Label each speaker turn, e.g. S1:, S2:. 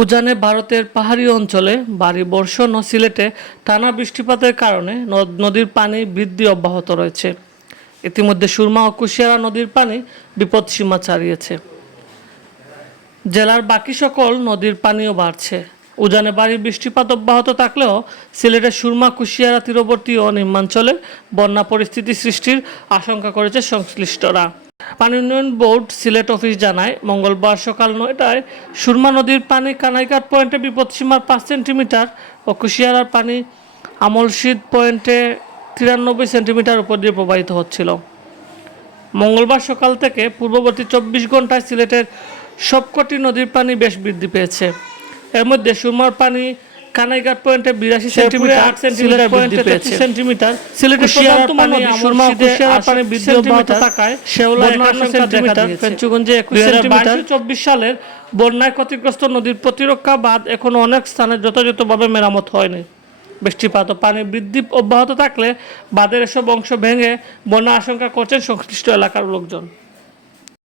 S1: উজানে ভারতের পাহাড়ি অঞ্চলে ভারী বর্ষণ ও সিলেটে টানা বৃষ্টিপাতের কারণে নদ- নদীর পানি বৃদ্ধি অব্যাহত রয়েছে। ইতিমধ্যে সুরমা ও কুশিয়ারা নদীর পানি বিপদসীমা ছাড়িয়েছে। জেলার বাকি সকল নদীর পানিও বাড়ছে। উজানে ভারী বৃষ্টিপাত অব্যাহত থাকলেও সিলেটের সুরমা, কুশিয়ারা, তীরবর্তী ও নিম্নাঞ্চলে বন্যা পরিস্থিতি সৃষ্টির আশঙ্কা করেছে সংশ্লিষ্টরা। পানি উন্নয়ন বোর্ড সিলেট অফিস জানায়, মঙ্গলবার সকাল নয়টায় সুরমা নদীর পানি কানাইঘাট পয়েন্টে বিপদসীমার পাঁচ সেন্টিমিটার ও কুশিয়ারার পানি আমলশীদ পয়েন্টে তিরানব্বই সেন্টিমিটার উপর দিয়ে প্রবাহিত হচ্ছিল। মঙ্গলবার সকাল থেকে পূর্ববর্তী চব্বিশ ঘন্টায় সিলেটের সবকটি নদীর পানি বেশ বৃদ্ধি পেয়েছে। এর মধ্যে সুরমার পানি কানাইঘাট পয়েন্টে বিরাশি সেন্টিমিটার আট সেন্টিমিটার সিলেটের প্রধানতম নদী সুরমা কুশিয়ারা পানি বৃদ্ধি অব্যাহত থাকায় শেওলা একান্ন সেন্টিমিটার ফেঞ্চুগঞ্জে একুশ সেন্টিমিটার চব্বিশ সালের বন্যায় ক্ষতিগ্রস্ত নদীর প্রতিরক্ষা বাঁধ এখনও অনেক স্থানে যথাযথভাবে মেরামত হয়নি। বৃষ্টিপাত ও পানি বৃদ্ধি অব্যাহত থাকলে বাঁধের এসব অংশ ভেঙে বন্যা আশঙ্কা করছেন সংশ্লিষ্ট এলাকার লোকজন।